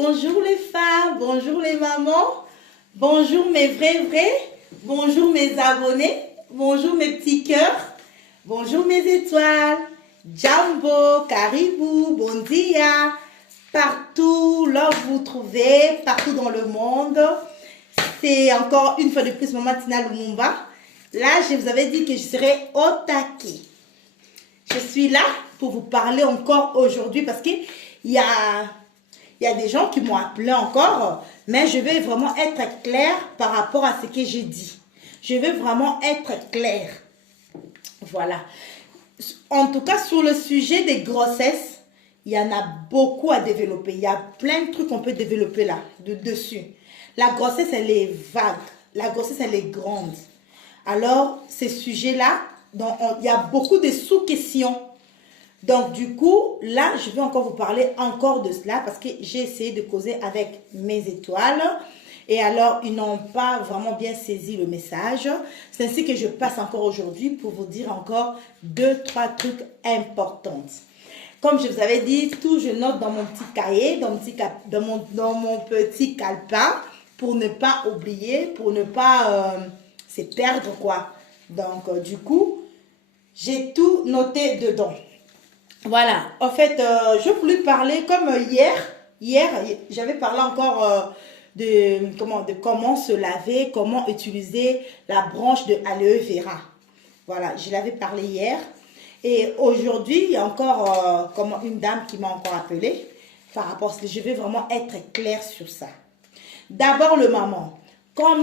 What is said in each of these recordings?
bonjour les femmes, bonjour les mamans, bonjour mes vrais, bonjour mes abonnés, bonjour mes petits cœurs, bonjour mes étoiles, Jambo, Caribou, bon dia, partout là où vous vous trouvez, partout dans le monde. C'est encore une fois de plus Maman Tina Lumumba. Là, je vous avais dit que je serais au taquet. Je suis là pour vous parler encore aujourd'hui parce qu'il y a des gens qui m'ont appelé encore, mais je vais vraiment être claire par rapport à ce que j'ai dit. Je vais vraiment être claire. Voilà. En tout cas, sur le sujet des grossesses, il y en a beaucoup à développer. Il y a plein de trucs qu'on peut développer là, dessus. La grossesse, elle est vague. La grossesse, elle est grande. Alors, ces sujets-là, il y a beaucoup de sous-questions. Donc, du coup, là, je vais encore vous parler encore de cela parce que j'ai essayé de causer avec mes étoiles. Et alors, ils n'ont pas vraiment bien saisi le message. C'est ainsi que je passe encore aujourd'hui pour vous dire encore 2-3 trucs importants. Comme je vous avais dit, tout je note dans mon petit cahier, dans mon petit calepin pour ne pas oublier, pour ne pas se perdre quoi. Donc, du coup, j'ai tout noté dedans. Voilà, en fait, je voulais parler comme hier. Hier, j'avais parlé encore de comment se laver, comment utiliser la branche de aloe vera. Voilà, je l'avais parlé hier. Et aujourd'hui, il y a encore une dame qui m'a encore appelé par rapport à ce que je vais vraiment être claire sur ça. D'abord, le maman. Quand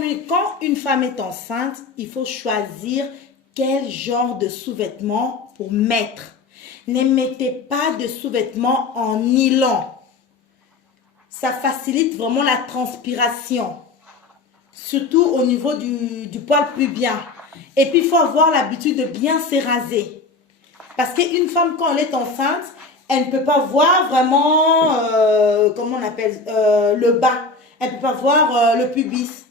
une femme est enceinte, il faut choisir quel genre de sous-vêtements pour mettre. Ne mettez pas de sous-vêtements en nylon. Ça facilite vraiment la transpiration. Surtout au niveau du poil pubien. Et puis, il faut avoir l'habitude de bien se raser. Parce qu'une femme, quand elle est enceinte, elle ne peut pas voir vraiment, comment on appelle, le bas. Elle ne peut pas voir le pubis.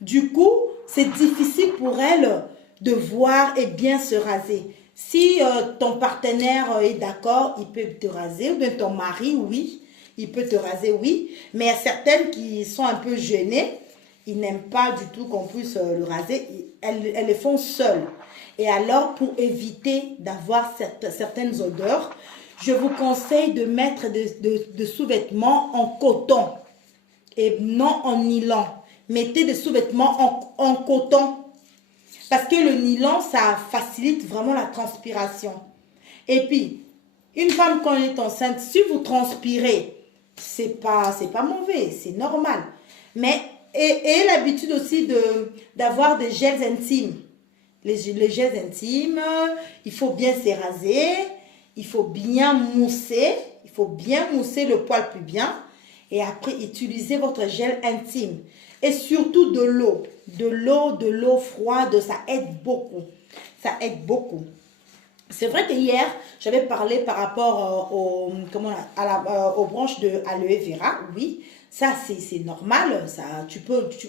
Du coup, c'est difficile pour elle de voir et bien se raser. Si ton partenaire est d'accord, il peut te raser, ou bien ton mari, oui, il peut te raser, oui. Mais il y a certaines qui sont un peu gênées, ils n'aiment pas du tout qu'on puisse le raser, elles le font seules. Et alors, pour éviter d'avoir certaines odeurs, je vous conseille de mettre de sous-vêtements en coton et non en nylon. Mettez des sous-vêtements en coton. Parce que le nylon, ça facilite vraiment la transpiration. Et puis, une femme quand elle est enceinte, si vous transpirez, c'est pas mauvais, c'est normal. Mais, et l'habitude aussi d'avoir des gels intimes. Les gels intimes, il faut bien se raser, il faut bien mousser le poil pubien. Et après, utilisez votre gel intime. Et surtout de l'eau. De l'eau froide, ça aide beaucoup. Ça aide beaucoup. C'est vrai que hier, j'avais parlé par rapport aux branches de aloe vera. Oui, ça c'est normal. Ça,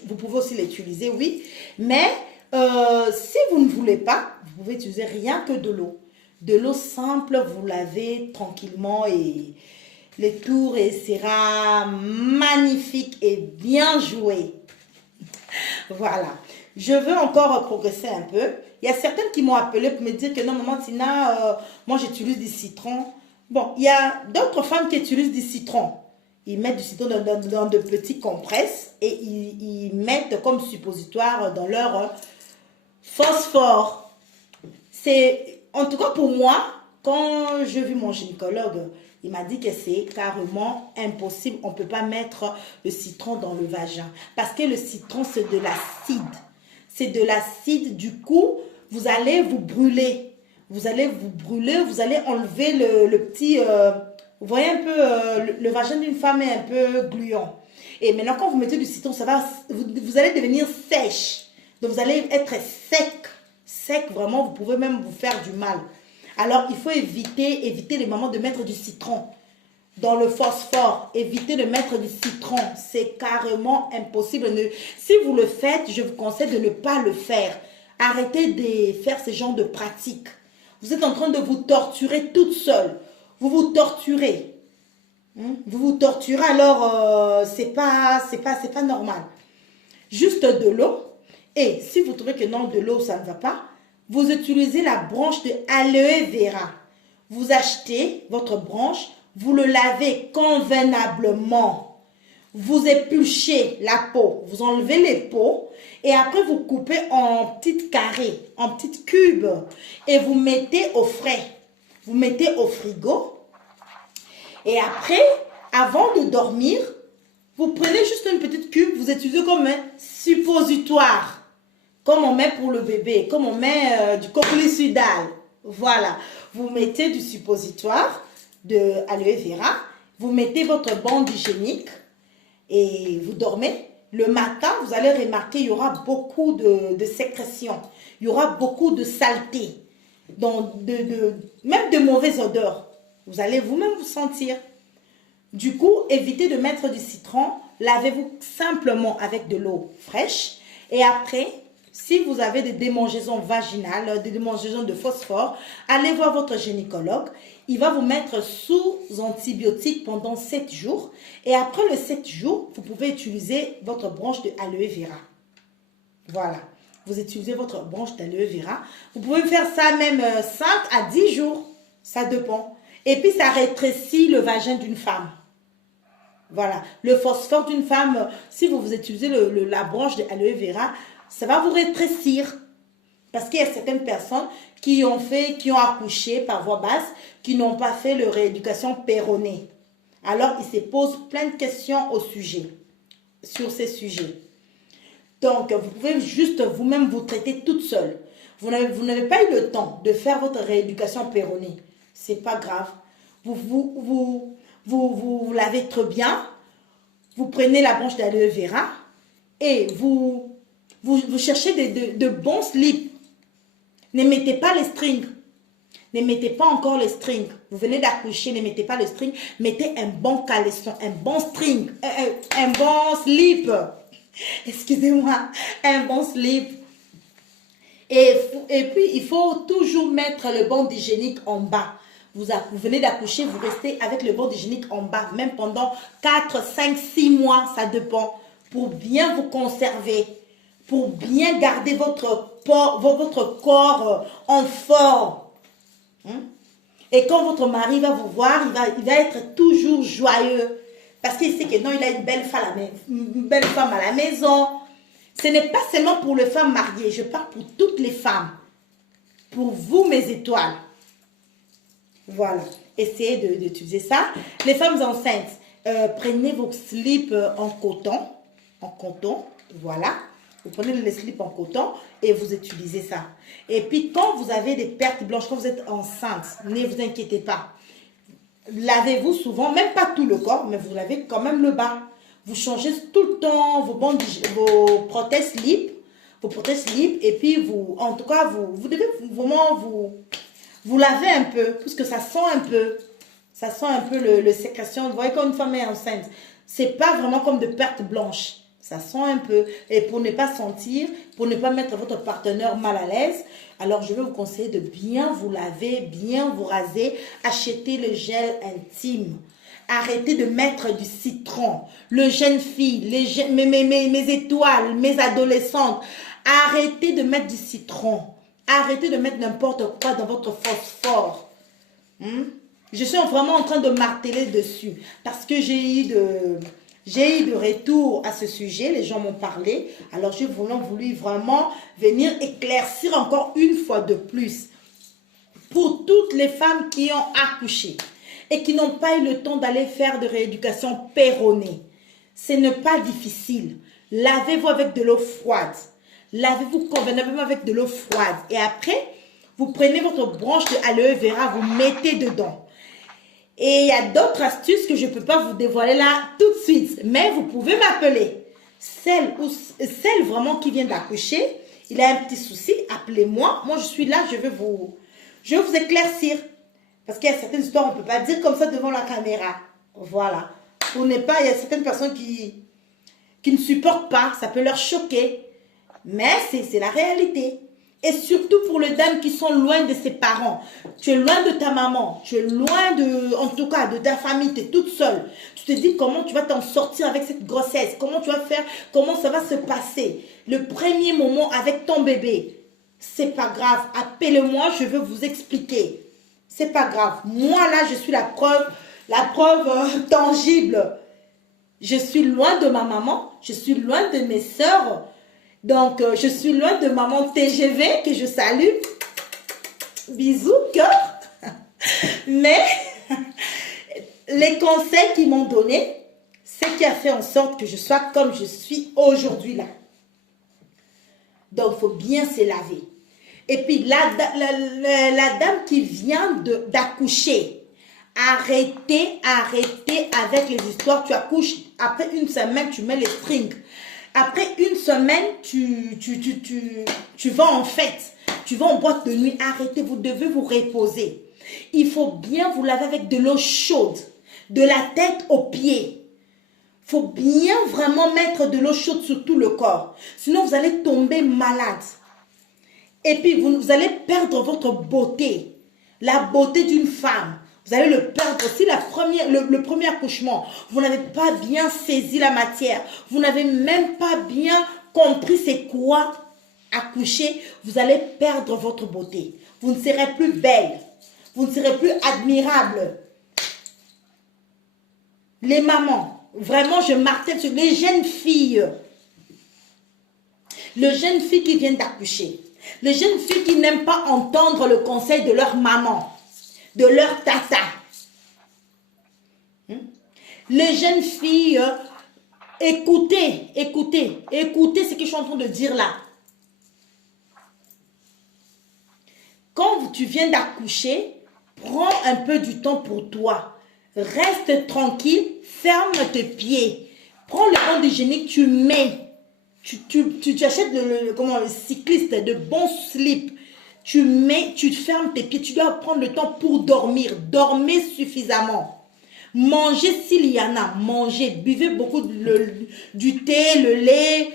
vous pouvez aussi l'utiliser, oui. Mais si vous ne voulez pas, vous pouvez utiliser rien que de l'eau. De l'eau simple, vous lavez tranquillement et le tour sera magnifique et bien joué. Voilà. Je veux encore progresser un peu. Il y a certaines qui m'ont appelé pour me dire que non, maman Tina, moi j'utilise du citron. Bon, il y a d'autres femmes qui utilisent du citron. Ils mettent du citron dans de petits compresses et ils mettent comme suppositoire dans leur phosphore. En tout cas pour moi, quand j'ai vu mon gynécologue, il m'a dit que c'est carrément impossible. On ne peut pas mettre le citron dans le vagin. Parce que le citron, c'est de l'acide. C'est de l'acide. Du coup, vous allez vous brûler. Vous allez vous brûler. Vous allez enlever le petit... vous voyez un peu, le vagin d'une femme est un peu gluant. Et maintenant, quand vous mettez du citron, vous allez devenir sèche. Donc, vous allez être sec. Sec, vraiment, vous pouvez même vous faire du mal. Alors, il faut éviter les moments de mettre du citron dans le phosphore. Évitez de mettre du citron. C'est carrément impossible. Si vous le faites, je vous conseille de ne pas le faire. Arrêtez de faire ce genre de pratiques. Vous êtes en train de vous torturer toute seule. Vous vous torturez. Vous vous torturez, alors c'est pas normal. Juste de l'eau. Et si vous trouvez que non, de l'eau, ça ne va pas, vous utilisez la branche de aloe vera. Vous achetez votre branche, vous le lavez convenablement. Vous épluchez la peau, vous enlevez les peaux et après vous coupez en petites carrés, en petites cubes et vous mettez au frais. Vous mettez au frigo et après, avant de dormir, vous prenez juste une petite cube, vous utilisez comme un suppositoire. Comme on met pour le bébé, comme on met du coccolicidal. Voilà. Vous mettez du suppositoire de aloe vera. Vous mettez votre bande hygiénique et vous dormez. Le matin, vous allez remarquer, il y aura beaucoup de sécrétions. Il y aura beaucoup de saleté. Même de mauvaises odeurs. Vous allez vous-même vous sentir. Du coup, évitez de mettre du citron. Lavez-vous simplement avec de l'eau fraîche. Et après, si vous avez des démangeaisons vaginales, des démangeaisons de phosphore, allez voir votre gynécologue. Il va vous mettre sous antibiotiques pendant 7 jours. Et après les 7 jours, vous pouvez utiliser votre branche de aloe vera. Voilà. Vous utilisez votre branche d'aloe vera. Vous pouvez faire ça même 5 à 10 jours. Ça dépend. Et puis, ça rétrécit le vagin d'une femme. Voilà. Le phosphore d'une femme, si vous utilisez la branche d'aloe vera, ça va vous rétrécir. Parce qu'il y a certaines personnes qui ont accouché par voie basse, qui n'ont pas fait leur rééducation péronée. Alors, ils se posent plein de questions sur ces sujets. Donc, vous pouvez juste vous-même vous traiter toute seule. Vous n'avez pas eu le temps de faire votre rééducation péronée. C'est pas grave. Vous lavez très bien. Vous prenez la branche d'aloe vera et vous cherchez de bons slips. Ne mettez pas les strings. Ne mettez pas encore les strings. Vous venez d'accoucher, ne mettez pas le string. Mettez un bon caleçon, un bon string, un bon slip. Excusez-moi, un bon slip. Et puis, il faut toujours mettre le bande hygiénique en bas. Vous venez d'accoucher, vous restez avec le bande hygiénique en bas, même pendant 4, 5, 6 mois, ça dépend, pour bien vous conserver, pour bien garder votre corps en forme. Et quand votre mari va vous voir, il va être toujours joyeux. Parce qu'il sait que non, il a une belle femme à la maison. Ce n'est pas seulement pour les femmes mariées, je parle pour toutes les femmes. Pour vous, mes étoiles. Voilà. Essayez d'utiliser ça. Les femmes enceintes, prenez vos slips en coton. En coton, voilà. Vous prenez les slips en coton et vous utilisez ça. Et puis, quand vous avez des pertes blanches, quand vous êtes enceinte, ne vous inquiétez pas. Lavez-vous souvent, même pas tout le corps, mais vous lavez quand même le bas. Vous changez tout le temps vos prothèses slips. Et puis, en tout cas, vous devez vraiment vous lavez un peu, puisque ça sent un peu. Ça sent un peu le sécrétion. Vous voyez, quand une femme est enceinte, c'est pas vraiment comme de pertes blanches. Ça sent un peu. Et pour ne pas sentir, pour ne pas mettre votre partenaire mal à l'aise, alors je vais vous conseiller de bien vous laver, bien vous raser. Achetez le gel intime. Arrêtez de mettre du citron. Le jeune fille, mes étoiles, mes adolescentes, arrêtez de mettre du citron. Arrêtez de mettre n'importe quoi dans votre phosphore. Je suis vraiment en train de marteler dessus parce que j'ai eu de retour à ce sujet. Les gens m'ont parlé. Alors, j'ai voulu vraiment venir éclaircir encore une fois de plus pour toutes les femmes qui ont accouché et qui n'ont pas eu le temps d'aller faire de rééducation péronée. Ce n'est pas difficile. Lavez-vous avec de l'eau froide. Lavez-vous convenablement avec de l'eau froide. Et après, vous prenez votre branche de aloe vera, vous mettez dedans. Et il y a d'autres astuces que je ne peux pas vous dévoiler là tout de suite. Mais vous pouvez m'appeler. Celle vraiment qui vient d'accoucher, il a un petit souci, appelez-moi. Moi, je suis là, je vais vous éclaircir. Parce qu'il y a certaines histoires, on ne peut pas dire comme ça devant la caméra. Voilà. Il y a certaines personnes qui ne supportent pas, ça peut leur choquer. Mais c'est la réalité. Et surtout pour les dames qui sont loin de ses parents. Tu es loin de ta maman. Tu es loin de, en tout cas, de ta famille. Tu es toute seule. Tu te dis comment tu vas t'en sortir avec cette grossesse. Comment tu vas faire. Comment ça va se passer. Le premier moment avec ton bébé. C'est pas grave. Appelez-moi. Je veux vous expliquer. C'est pas grave. Moi là, je suis la preuve tangible. Je suis loin de ma maman. Je suis loin de mes sœurs. Donc, je suis loin de maman TGV, que je salue. Bisous, cœur. Mais, les conseils qu'ils m'ont donnés, c'est ce qui a fait en sorte que je sois comme je suis aujourd'hui là. Donc, il faut bien se laver. Et puis, la dame qui vient d'accoucher, arrêtez avec les histoires. Tu accouches, après une semaine, tu mets les strings. Après une semaine, tu vas en fête. Tu vas en boîte de nuit. Arrêtez, vous devez vous reposer. Il faut bien vous laver avec de l'eau chaude. De la tête aux pieds. Il faut bien vraiment mettre de l'eau chaude sur tout le corps. Sinon, vous allez tomber malade. Et puis, vous allez perdre votre beauté. La beauté d'une femme. Vous allez le perdre aussi le premier accouchement. Vous n'avez pas bien saisi la matière. Vous n'avez même pas bien compris c'est quoi accoucher. Vous allez perdre votre beauté. Vous ne serez plus belle. Vous ne serez plus admirable. Les mamans, vraiment je martèle sur les jeunes filles. Les jeunes filles qui viennent d'accoucher. Les jeunes filles qui n'aiment pas entendre le conseil de leur maman. De leur tata. Les jeunes filles, écoutez ce que je suis en train de dire là. Quand tu viens d'accoucher, prends un peu du temps pour toi. Reste tranquille, ferme tes pieds. Prends le banc d'hygiénique, tu mets. Tu achètes le cycliste de bons slips. Tu mets, tu fermes tes pieds. Tu dois prendre le temps pour dormir. Dormez suffisamment. Mangez s'il y en a. Mangez. Buvez beaucoup du thé, le lait.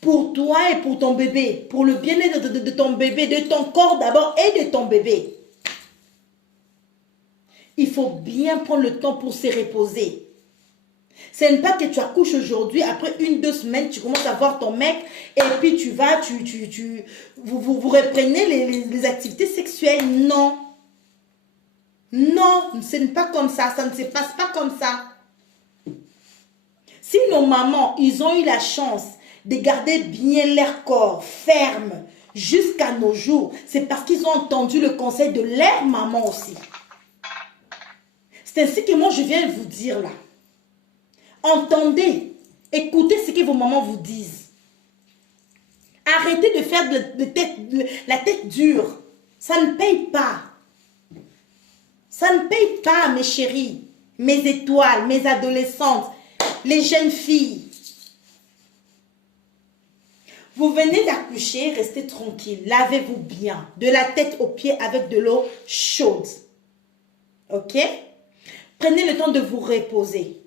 Pour toi et pour ton bébé. Pour le bien-être de ton bébé. De ton corps d'abord et de ton bébé. Il faut bien prendre le temps pour se reposer. Ce n'est pas que tu accouches aujourd'hui, après 1-2 semaines, tu commences à voir ton mec et puis tu vas, vous reprenez les activités sexuelles. Non. Non, ce n'est pas comme ça. Ça ne se passe pas comme ça. Si nos mamans, ils ont eu la chance de garder bien leur corps ferme jusqu'à nos jours, c'est parce qu'ils ont entendu le conseil de leur maman aussi. C'est ainsi que moi, je viens vous dire là. Entendez, écoutez ce que vos mamans vous disent. Arrêtez de faire la tête dure. Ça ne paye pas. Ça ne paye pas, mes chéris, mes étoiles, mes adolescentes, les jeunes filles. Vous venez d'accoucher, restez tranquille. Lavez-vous bien, de la tête aux pieds avec de l'eau chaude. Ok? Prenez le temps de vous reposer.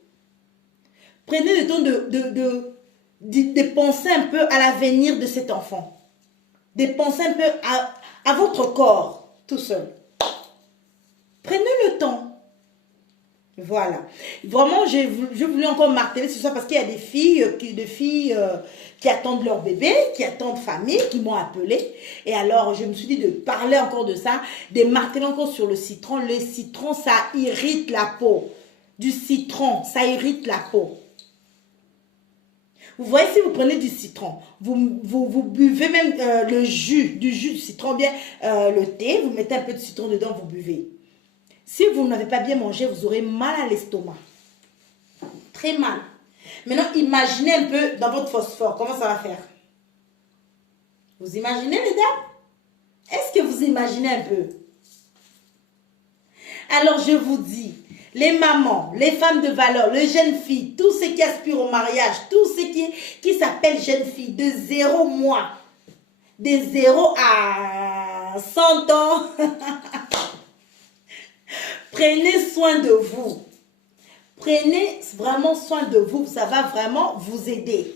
Prenez le temps de penser un peu à l'avenir de cet enfant. De penser un peu à votre corps, tout seul. Prenez le temps. Voilà. Vraiment, je voulais encore marteler sur ça parce qu'il y a des filles qui attendent leur bébé, qui attendent famille, qui m'ont appelé. Et alors, je me suis dit de parler encore de ça, de marteler encore sur le citron. Le citron, ça irrite la peau. Du citron, ça irrite la peau. Vous voyez, si vous prenez du citron, vous buvez même du jus du citron, bien le thé, vous mettez un peu de citron dedans, vous buvez. Si vous n'avez pas bien mangé, vous aurez mal à l'estomac. Très mal. Maintenant, imaginez un peu dans votre phosphore, comment ça va faire? Vous imaginez, les dames? Est-ce que vous imaginez un peu? Alors, je vous dis, les mamans, les femmes de valeur, les jeunes filles, tous ceux qui aspirent au mariage, tous ceux qui s'appellent jeunes filles, de 0 mois, de 0 à 100 ans, prenez soin de vous. Prenez vraiment soin de vous, ça va vraiment vous aider.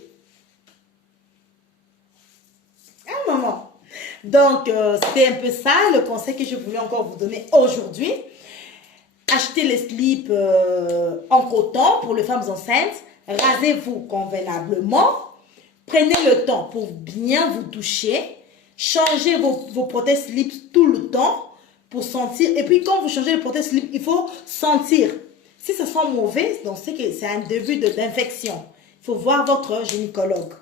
Hein, maman? Donc, c'était un peu ça, le conseil que je voulais encore vous donner aujourd'hui. Achetez les slips en coton pour les femmes enceintes. Rasez-vous convenablement. Prenez le temps pour bien vous toucher. Changez vos prothèses slips tout le temps pour sentir. Et puis, quand vous changez les prothèses slips, il faut sentir. Si ça sent mauvais, donc c'est que c'est un début d'infection. Il faut voir votre gynécologue.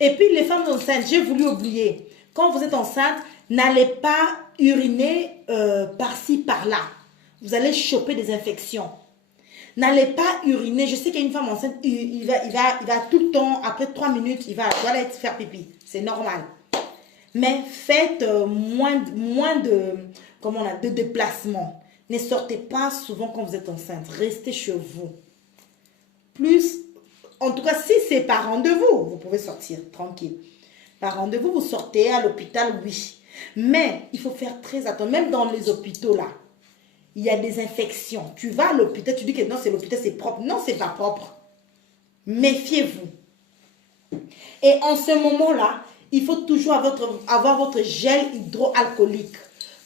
Et puis, les femmes enceintes, j'ai voulu oublier. Quand vous êtes enceinte, n'allez pas uriner par-ci, par-là. Vous allez choper des infections. N'allez pas uriner. Je sais qu'une femme enceinte, il va tout le temps, après 3 minutes, il va aller faire pipi. C'est normal. Mais faites moins de déplacements. Ne sortez pas souvent quand vous êtes enceinte. Restez chez vous. En tout cas, si c'est par rendez-vous, vous pouvez sortir tranquille. Par rendez-vous, vous sortez à l'hôpital, oui. Mais il faut faire très attention. Même dans les hôpitaux, là, il y a des infections. Tu vas à l'hôpital, tu dis que non, c'est l'hôpital, c'est propre. Non, c'est pas propre. Méfiez-vous. Et en ce moment-là, il faut toujours avoir votre gel hydroalcoolique.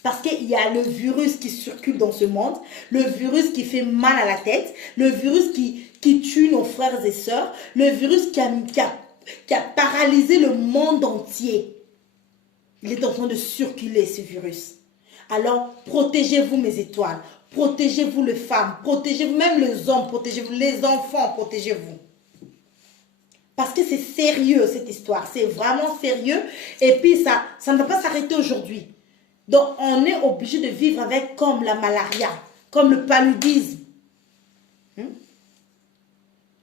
Parce qu'il y a le virus qui circule dans ce monde, le virus qui fait mal à la tête, le virus qui tue nos frères et sœurs, le virus qui a paralysé le monde entier. Il est en train de circuler, ce virus. Alors, protégez-vous, mes étoiles. Protégez-vous, les femmes. Protégez-vous, même les hommes. Protégez-vous, les enfants. Protégez-vous. Parce que c'est sérieux, cette histoire. C'est vraiment sérieux. Et puis, ça ne va pas s'arrêter aujourd'hui. Donc, on est obligé de vivre avec comme la malaria, comme le paludisme.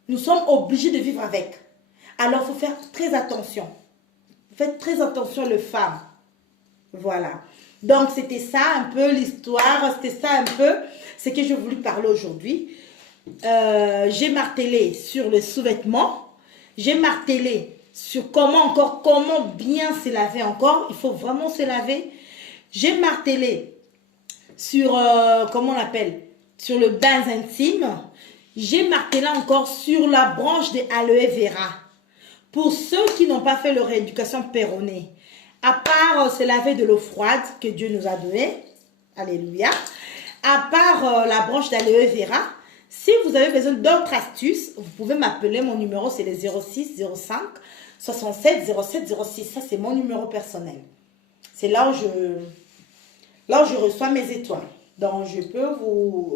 Nous sommes obligés de vivre avec. Alors, il faut faire très attention. Faites très attention, les femmes. Voilà. Donc, c'était ça un peu l'histoire. C'était ça un peu ce que je voulais parler aujourd'hui. J'ai martelé sur le sous-vêtement. J'ai martelé sur comment bien se laver encore. Il faut vraiment se laver. J'ai martelé sur, comment on appelle, sur le bain intime. J'ai martelé encore sur la branche de aloe vera. Pour ceux qui n'ont pas fait leur rééducation péronée, à part se laver de l'eau froide que Dieu nous a donnée, alléluia, à part la branche d'aloe vera, si vous avez besoin d'autres astuces, vous pouvez m'appeler. Mon numéro, c'est le 06 05 67 07 06. Ça, c'est mon numéro personnel. C'est là où je reçois mes étoiles. Donc, je peux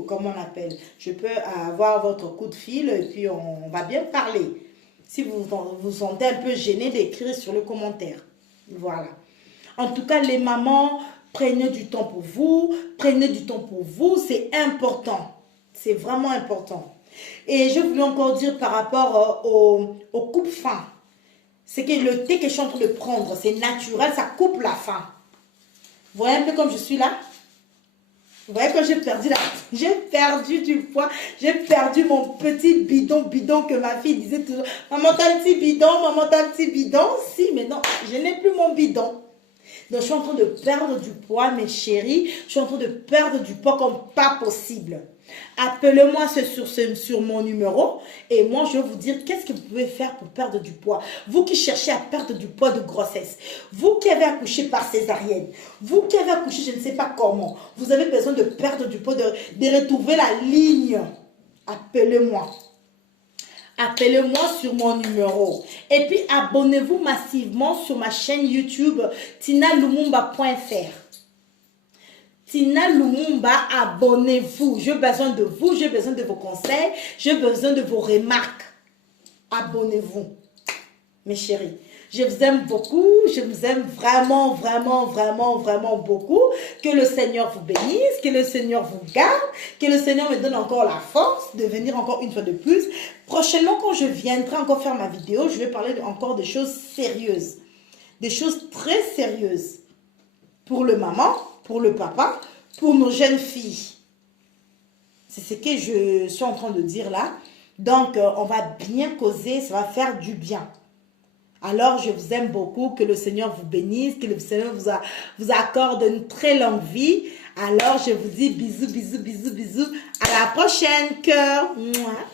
comment on appelle, je peux avoir votre coup de fil et puis on va bien parler. Si vous vous sentez un peu gêné d'écrire sur le commentaire. Voilà. En tout cas, les mamans, prenez du temps pour vous. Prenez du temps pour vous. C'est important. C'est vraiment important. Et je voulais encore dire par rapport au coupe-faim. C'est que le thé que je suis en train de prendre, c'est naturel, ça coupe la faim. Vous voyez un peu comme je suis là? Vous voyez quand j'ai perdu du poids, j'ai perdu mon petit bidon que ma fille disait toujours. Maman, t'as un petit bidon, maman, t'as un petit bidon. Si, mais non, je n'ai plus mon bidon. Donc, je suis en train de perdre du poids, mes chéris. Je suis en train de perdre du poids comme pas possible. Appelez-moi sur mon numéro et moi, je vais vous dire qu'est-ce que vous pouvez faire pour perdre du poids. Vous qui cherchez à perdre du poids de grossesse, vous qui avez accouché par césarienne, vous qui avez accouché, je ne sais pas comment, vous avez besoin de perdre du poids, de retrouver la ligne. Appelez-moi. Appelez-moi sur mon numéro. Et puis, abonnez-vous massivement sur ma chaîne YouTube tinalumumba.fr. Tina Lumumba, abonnez-vous. J'ai besoin de vous, j'ai besoin de vos conseils, j'ai besoin de vos remarques. Abonnez-vous, mes chéris. Je vous aime beaucoup, je vous aime vraiment, vraiment, vraiment, vraiment beaucoup. Que le Seigneur vous bénisse, que le Seigneur vous garde, que le Seigneur me donne encore la force de venir encore une fois de plus. Prochainement, quand je viendrai encore faire ma vidéo, je vais parler encore de choses sérieuses. Des choses très sérieuses. Pour le maman, pour le papa, pour nos jeunes filles. C'est ce que je suis en train de dire là. Donc, on va bien causer, ça va faire du bien. Alors, je vous aime beaucoup, que le Seigneur vous bénisse, que le Seigneur vous accorde une très longue vie. Alors, je vous dis bisous, bisous, bisous, bisous. À la prochaine, cœur. Mouah.